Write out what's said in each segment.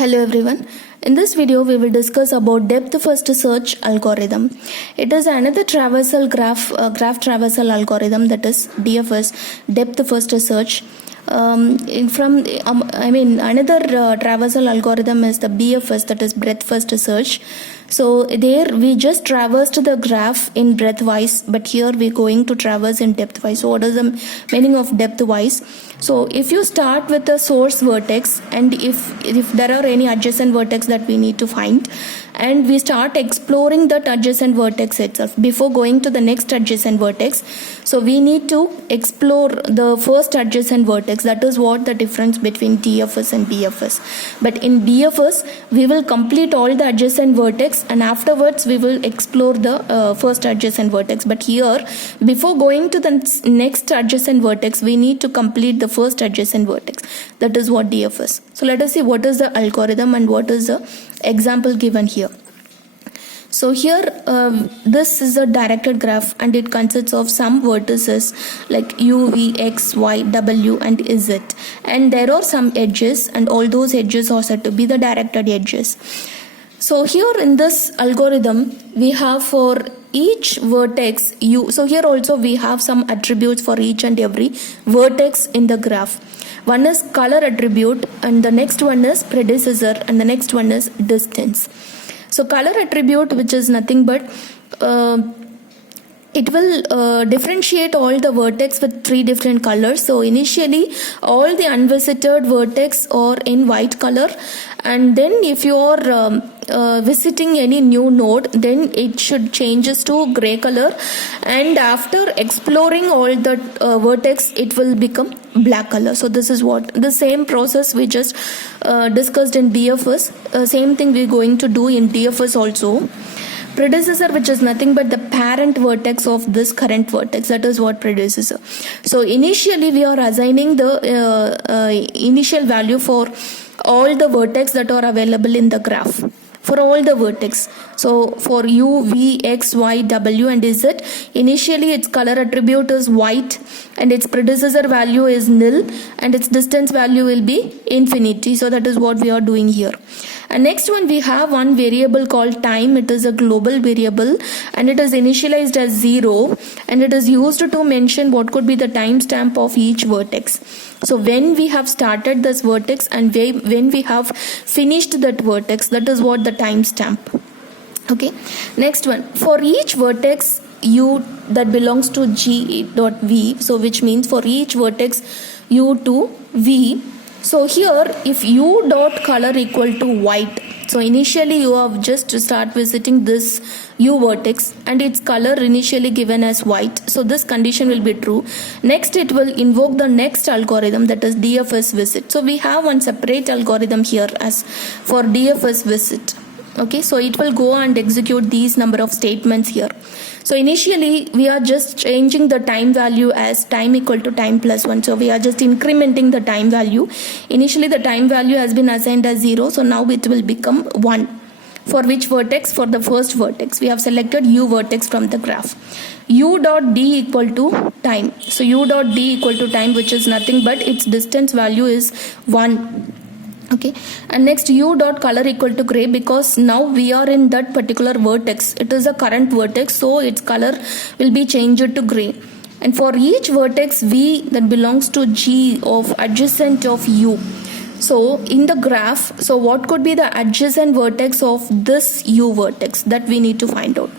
Hello everyone. In this video we will discuss about depth first search algorithm. It is another traversal graph traversal algorithm, that is DFS, depth first search. Another traversal algorithm is the BFS, that is breadth first search. So there we just traversed the graph in breadth wise, but here we're going to traverse in depth wise. So what is the meaning of depth wise? So if you start with the source vertex, and if there are any adjacent vertex that we need to find, and we start exploring that adjacent vertex itself before going to the next adjacent vertex, so we need to explore the first adjacent vertex. That is what the difference between DFS and BFS. But in BFS we will complete all the adjacent vertex and afterwards we will explore the first adjacent vertex. But here, before going to the next adjacent vertex, we need to complete the first adjacent vertex. That is what DFS. So let us see what is the algorithm and what is the example given here. So here this is a directed graph and it consists of some vertices like U, V, X, Y, W and Z, and there are some edges, and all those edges are said to be the directed edges. So here in this algorithm we have for each vertex U. So here also we have some attributes for each and every vertex in the graph. One is color attribute, and the next one is predecessor, and the next one is distance. So color attribute, which is nothing but it will differentiate all the vertex with 3 different colors. So initially all the unvisited vertex are in white color, and then if you are visiting any new node, then it should changes to gray color, and after exploring all the vertex it will become black color. So this is what the same process we just discussed in BFS, same thing we're going to do in DFS also. Predecessor, which is nothing but the parent vertex of this current vertex, that is what predecessor. So initially we are assigning the initial value for all the vertex that are available in the graph, for all the vertex. So for U, V, X, Y, W and Z, initially its color attribute is white and its predecessor value is nil and its distance value will be infinity. So that is what we are doing here. And next one, we have one variable called time. It is a global variable and it is initialized as 0, and it is used to mention what could be the timestamp of each vertex. So when we have started this vertex and when we have finished that vertex, that is what the timestamp. Okay. Next one, for each vertex U that belongs to G dot V, so which means for each vertex U to V. So here if U dot color equal to white, so initially you have just to start visiting this U vertex and its color initially given as white, so this condition will be true. Next it will invoke the next algorithm, that is DFS visit. So we have one separate algorithm here as for DFS visit. Okay, so it will go and execute these number of statements here. So initially we are just changing the time value as time equal to time plus 1. So we are just incrementing the time value. Initially the time value has been assigned as 0, so now it will become 1. For which vertex? For the first vertex. We have selected U vertex from the graph. U dot D equal to time. So U dot D equal to time, which is nothing but its distance value is 1. Okay, and next U dot color equal to gray, because now we are in that particular vertex. It is a current vertex, so its color will be changed to gray. And for each vertex V that belongs to G of adjacent of U. So in the graph, so what could be the adjacent vertex of this U vertex, that we need to find out.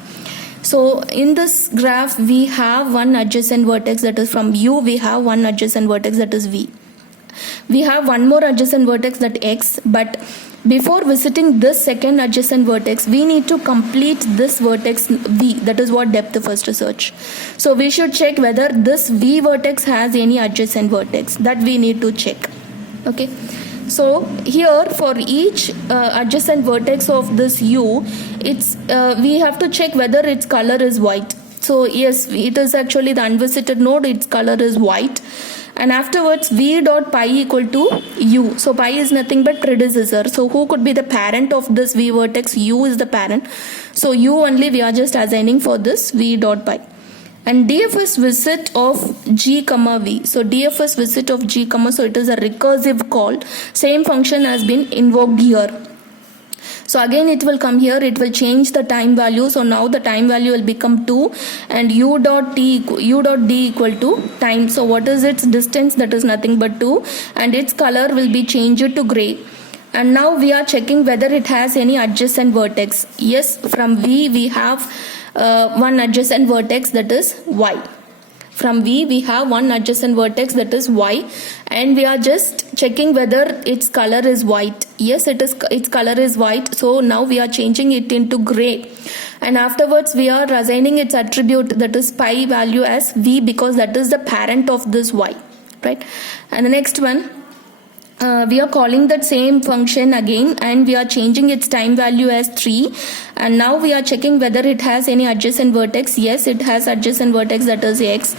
So in this graph we have one adjacent vertex, that is from U. We have one adjacent vertex, that is V. We have one more adjacent vertex, that X, but before visiting this second adjacent vertex we need to complete this vertex V, that is what depth first search. So we should check whether this V vertex has any adjacent vertex, that we need to check. Okay, so here for each adjacent vertex of this U, it's we have to check whether its color is white. So yes, it is actually the unvisited node, its color is white. And afterwards V dot pi equal to U. So pi is nothing but predecessor. So who could be the parent of this V vertex? U is the parent. So U only we are just assigning for this V dot pi. And DFS visit of G comma V. So DFS visit of G comma, so it is a recursive call. Same function has been invoked here. So again it will come here, it will change the time value. So now the time value will become 2 and u dot d equal to time. So what is its distance? That is nothing but 2, and its color will be changed to gray. And now we are checking whether it has any adjacent vertex. Yes, from V we have one adjacent vertex, that is Y. From V we have one adjacent vertex, that is Y, and we are just checking whether its color is white. Yes, its color is white, so now we are changing it into gray, and afterwards we are assigning its attribute, that is pi value, as V, because that is the parent of this Y, right? And the next one, we are calling that same function again, and we are changing its time value as 3, and now we are checking whether it has any adjacent vertex. Yes, it has adjacent vertex, that is X,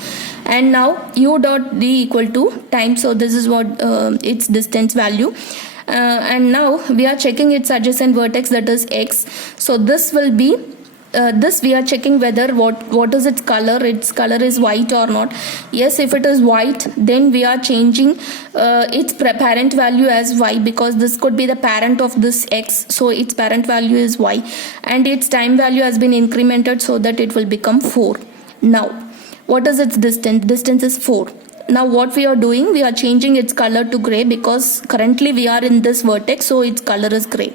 and now u dot d equal to time. So this is what its distance value, and now we are checking its adjacent vertex, that is X. So this will be this we are checking whether what is its color is white or not. Yes, if it is white, then we are changing its parent value as Y, because this could be the parent of this X, so its parent value is Y, and its time value has been incremented so that it will become 4. Now what is its distance is 4. Now what we are doing, we are changing its color to gray, because currently we are in this vertex, so its color is gray.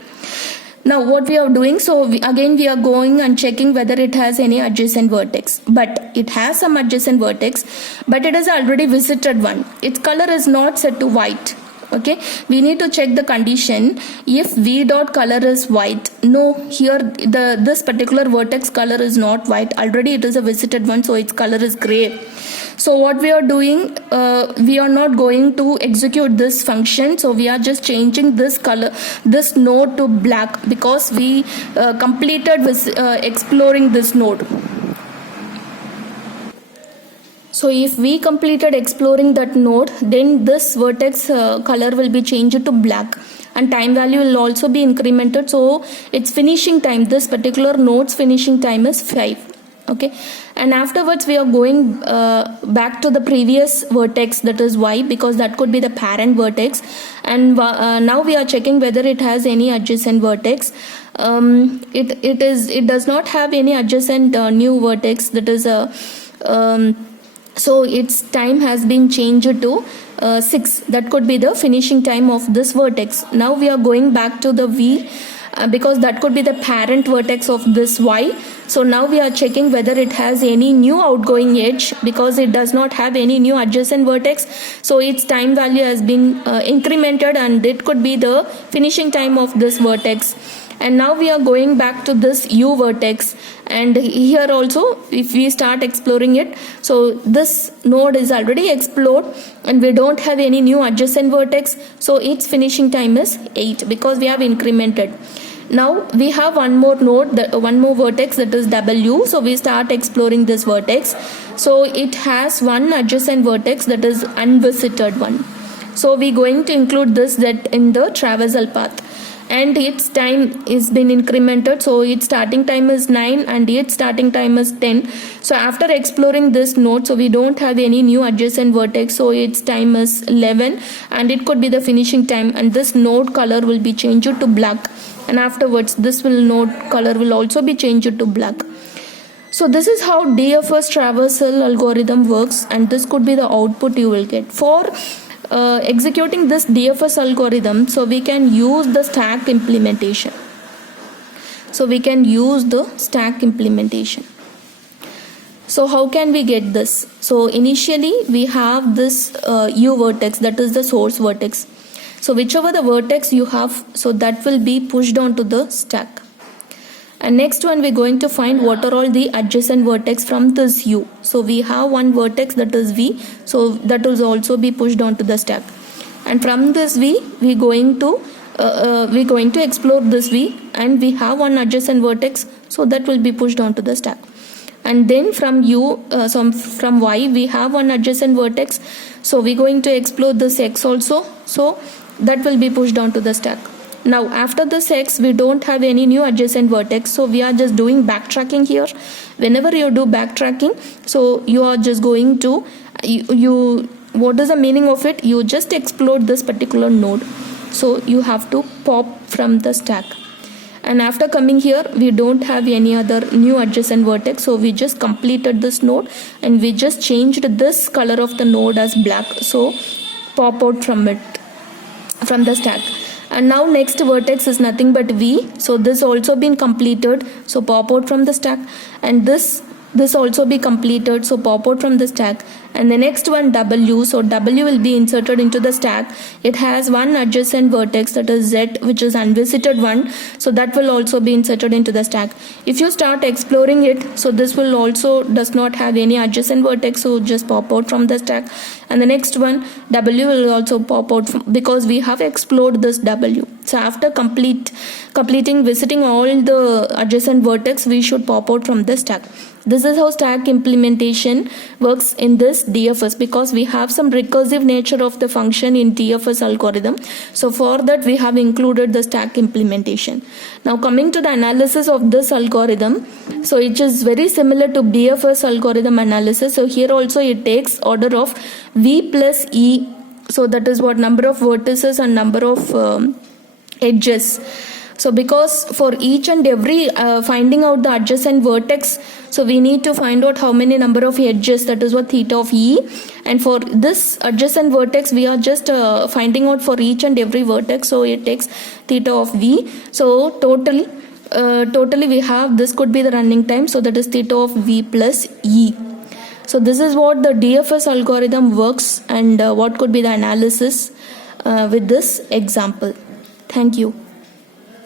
Now what we are doing, so again we are going and checking whether it has any adjacent vertex, but it has some adjacent vertex, but it has already visited one. Its color is not set to white. Okay, we need to check the condition. If V dot color is white, no, here this particular vertex color is not white, already it is a visited one, so its color is gray. So what we are doing, we are not going to execute this function, so we are just changing this color, this node to black, because we completed with exploring this node. So if we completed exploring that node, then this vertex color will be changed to black, and time value will also be incremented, so its finishing time, this particular node's finishing time is 5. Okay, and afterwards we are going back to the previous vertex, that is Y, because that could be the parent vertex, and now we are checking whether it has any adjacent vertex. It does not have any adjacent new vertex, that is so its time has been changed to 6. That could be the finishing time of this vertex. Now we are going back to the V, because that could be the parent vertex of this Y. So now we are checking whether it has any new outgoing edge, because it does not have any new adjacent vertex, so its time value has been incremented, and it could be the finishing time of this vertex. And now we are going back to this U vertex, and here also if we start exploring it, so this node is already explored and we don't have any new adjacent vertex, so its finishing time is 8, because we have incremented. Now we have one more node, one more vertex, that is W, so we start exploring this vertex. So it has one adjacent vertex, that is unvisited one, so we are going to include this that in the traversal path, and its time is been incremented, so its starting time is 9 and its starting time is 10. So after exploring this node, so we don't have any new adjacent vertex, so its time is 11, and it could be the finishing time, and this node color will be changed to black, and afterwards this node color will also be changed to black. So this is how DFS traversal algorithm works, and this could be the output you will get. For executing this DFS algorithm, so we can use the stack implementation. So how can we get this? So initially we have this U vertex, that is the source vertex. So whichever the vertex you have, so that will be pushed onto the stack. And next one, we're going to find what are all the adjacent vertex from this U. So we have one vertex, that is V, so that will also be pushed onto the stack. And from this V, we're going to explore this V, and we have one adjacent vertex, so that will be pushed onto the stack. And then from from Y, we have one adjacent vertex, so we're going to explore this X also, so that will be pushed onto the stack. Now after this X, we don't have any new adjacent vertex, so we are just doing backtracking here, whenever you do backtracking, so you are just going to you what is the meaning of it? You just explode this particular node, so you have to pop from the stack. And after coming here, we don't have any other new adjacent vertex, so we just completed this node and we just changed this color of the node as black, so pop out from it, from the stack. And now next vertex is nothing but V, so this also been completed, so pop out from the stack. And this also be completed, so pop out from the stack. And the next one W, so W will be inserted into the stack. It has one adjacent vertex, that is Z, which is unvisited one, so that will also be inserted into the stack. If you start exploring it, so this will also does not have any adjacent vertex, so just pop out from the stack. And the next one W will also pop out because we have explored this W. So after completing visiting all the adjacent vertex, we should pop out from the stack. This is how stack implementation works in this DFS, because we have some recursive nature of the function in DFS algorithm. So for that we have included the stack implementation. Now coming to the analysis of this algorithm, so it is very similar to BFS algorithm analysis. So here also it takes order of V plus E, so that is what number of vertices and number of edges. So because for each and every finding out the adjacent vertex, so we need to find out how many number of edges, that is what theta of E. And for this adjacent vertex, we are just finding out for each and every vertex, so it takes theta of V. So totally we have, this could be the running time, so that is theta of V plus E. So this is what the DFS algorithm works, and what could be the analysis with this example. Thank you.